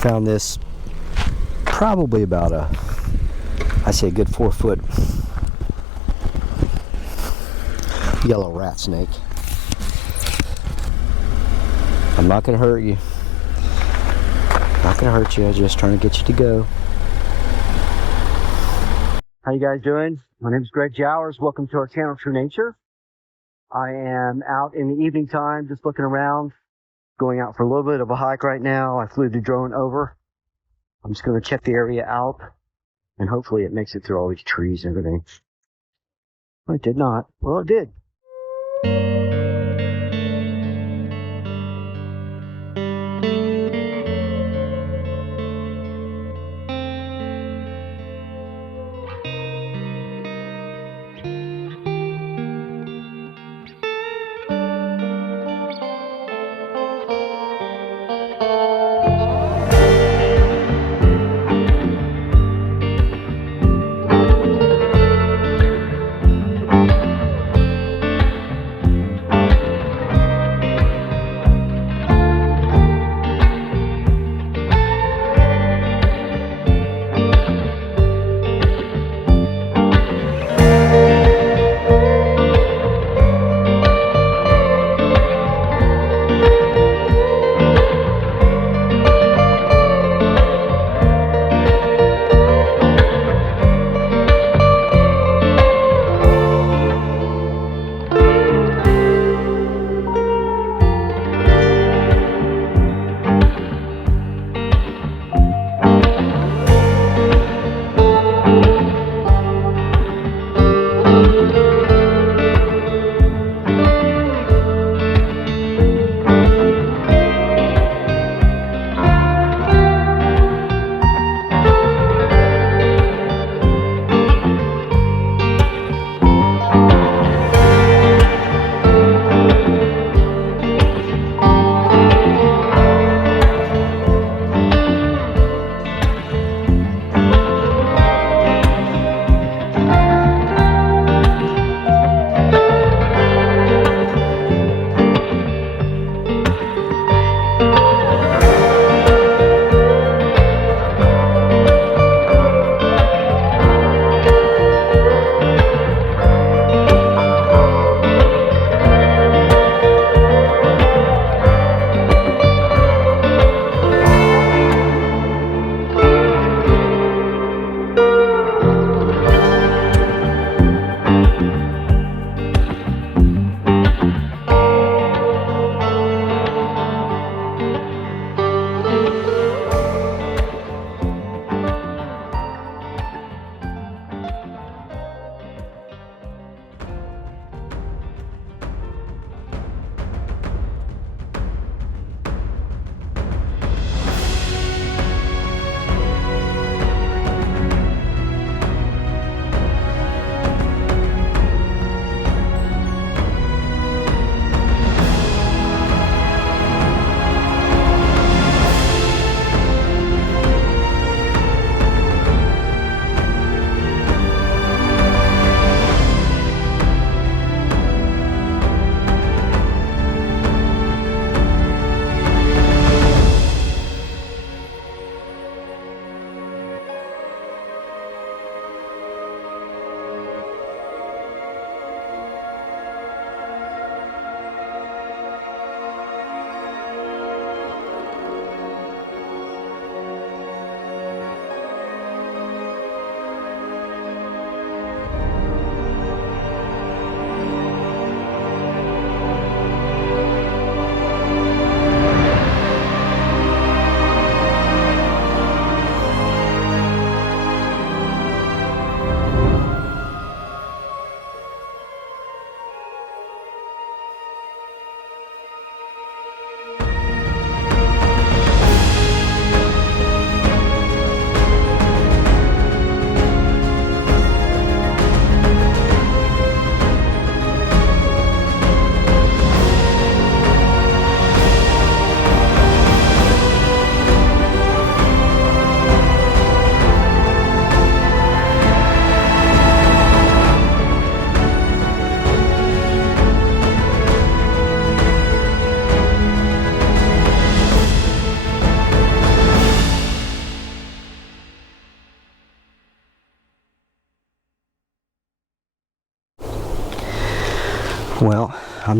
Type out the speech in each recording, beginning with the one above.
Found this probably about I say a good 4 foot yellow rat snake. I'm not gonna hurt you. Not gonna hurt you. I'm just trying to get you to go. How you guys doing? My name is Greg Jowers. Welcome to our channel, True Nature. I am out in the evening time, just looking around, going out for a little bit of a hike right now. I flew the drone over. I'm just going to check the area out, and hopefully it makes it through all these trees and everything. Well, it did not. Well, it did.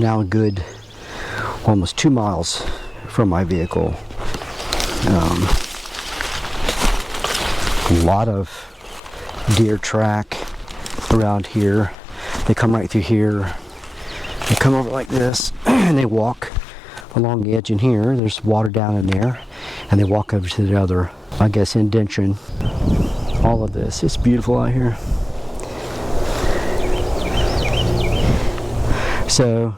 I'm now a good almost 2 miles from my vehicle. A lot of deer track around here. They come right through here. They come over like this and they walk along the edge in here. There's water down in there, and they walk over to the other, I guess, indention. All of this. It's beautiful out here. So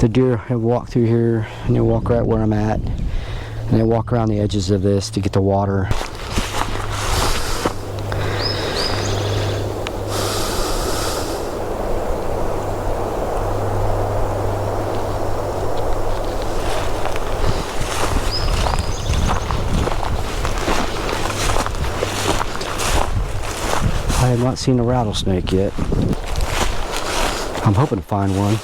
the deer have walked through here, and they walk right where I'm at, and they walk around the edges of this to get the water. I have not seen a rattlesnake yet. I'm hoping to find one.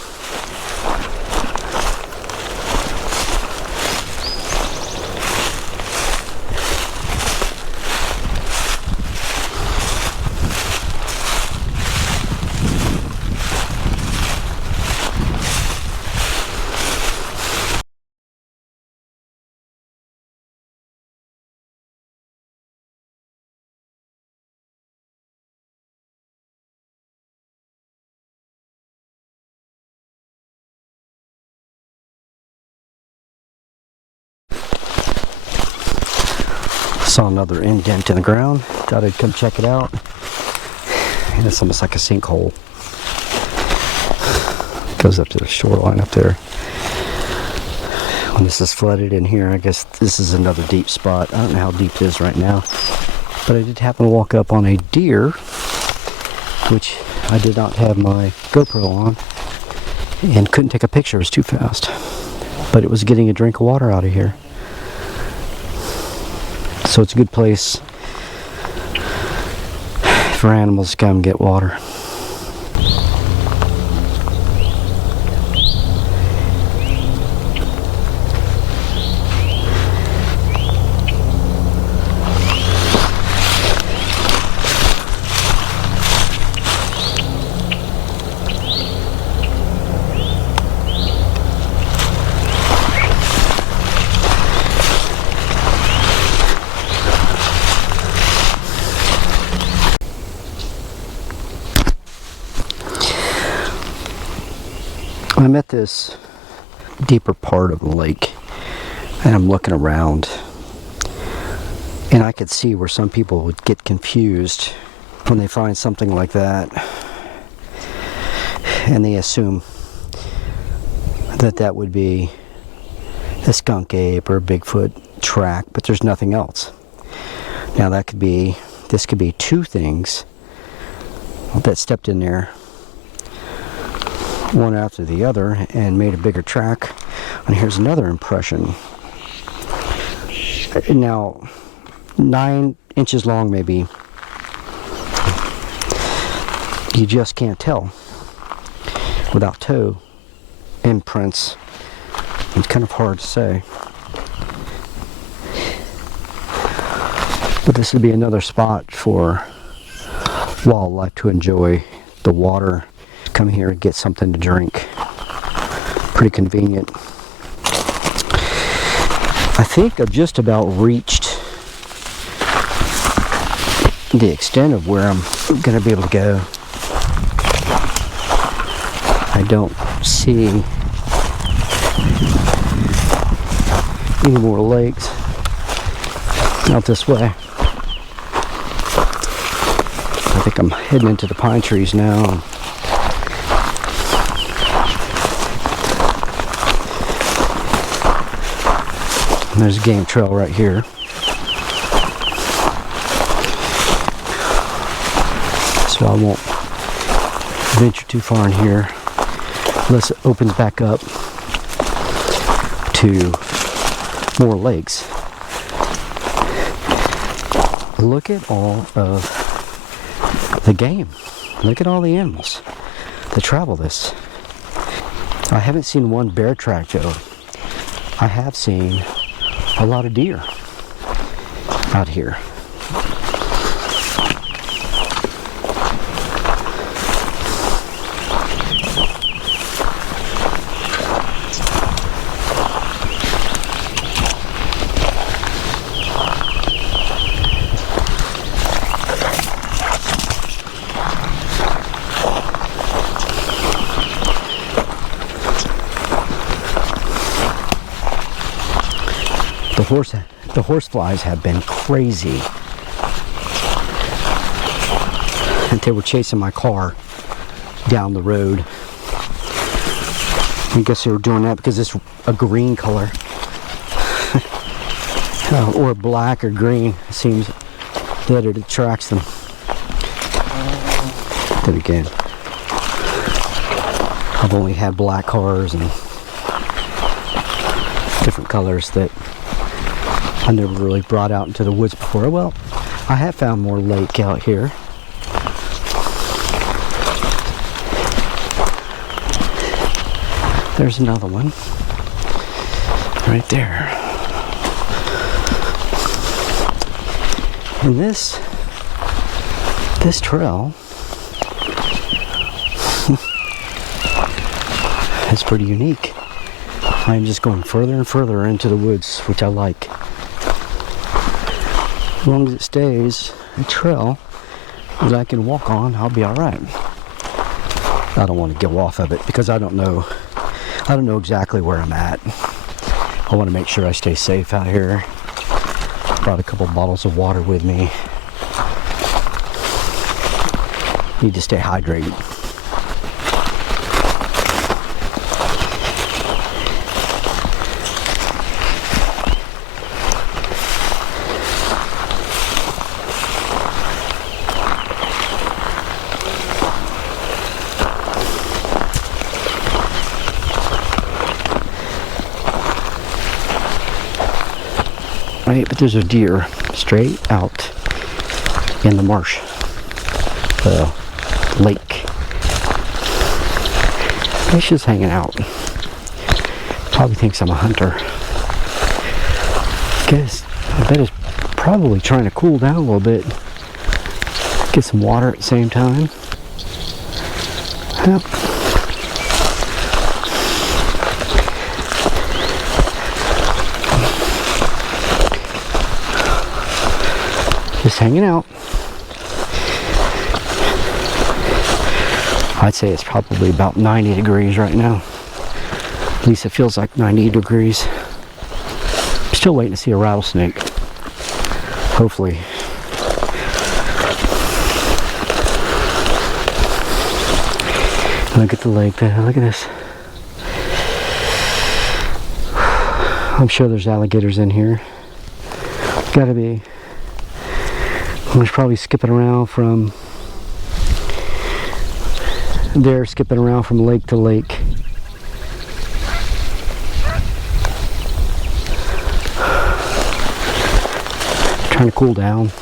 Saw another indent in the ground. Thought I'd come check it out. And it's almost like a sinkhole. Goes up to the shoreline up there. When this is flooded in here, I guess this is another deep spot. I don't know how deep it is right now. But I did happen to walk up on a deer, which I did not have my GoPro on, and couldn't take a picture. It was too fast. But it was getting a drink of water out of here. So it's a good place for animals to come get water. I'm at this deeper part of the lake, and I'm looking around, and I could see where some people would get confused when they find something like that, and they assume that that would be a skunk ape or a Bigfoot track, but there's nothing else. Now this could be two things that stepped in there one after the other and made a bigger track. And here's another impression. Now 9 inches long maybe. You just can't tell without toe imprints. It's kind of hard to say. But this would be another spot for wildlife to enjoy the water. Come here and get something to drink. Pretty convenient. I think I've just about reached the extent of where I'm going to be able to go. I don't see any more lakes out this way. I think I'm heading into the pine trees now. There's a game trail right here. So I won't venture too far in here unless it opens back up to more lakes. Look at all of the game. Look at all the animals that travel this. I haven't seen one bear track, though. I have seen a lot of deer out here. The horse flies have been crazy. And they were chasing my car down the road. I guess they were doing that because it's a green color. Or black or green. It seems that it attracts them. Then again, I've only had black cars and different colors that I never really brought out into the woods before. Well, I have found more lake out here. There's another one right there. And this trail is pretty unique. I'm just going further and further into the woods, which I like. As long as it stays a trail that I can walk on, I'll be alright. I don't want to go off of it because I don't know exactly where I'm at. I want to make sure I stay safe out here. Brought a couple bottles of water with me. Need to stay hydrated. Right, but there's a deer straight out in the marsh, the lake. He's just hanging out. Probably thinks I'm a hunter. I bet he's probably trying to cool down a little bit. Get some water at the same time. Yep. Just hanging out. I'd say it's probably about 90 degrees right now. At least it feels like 90 degrees. I'm still waiting to see a rattlesnake. Hopefully. Look at the lake there. Look at this. I'm sure there's alligators in here. Gotta be. There's probably skipping around from there, skipping around from lake to lake. Trying to cool down.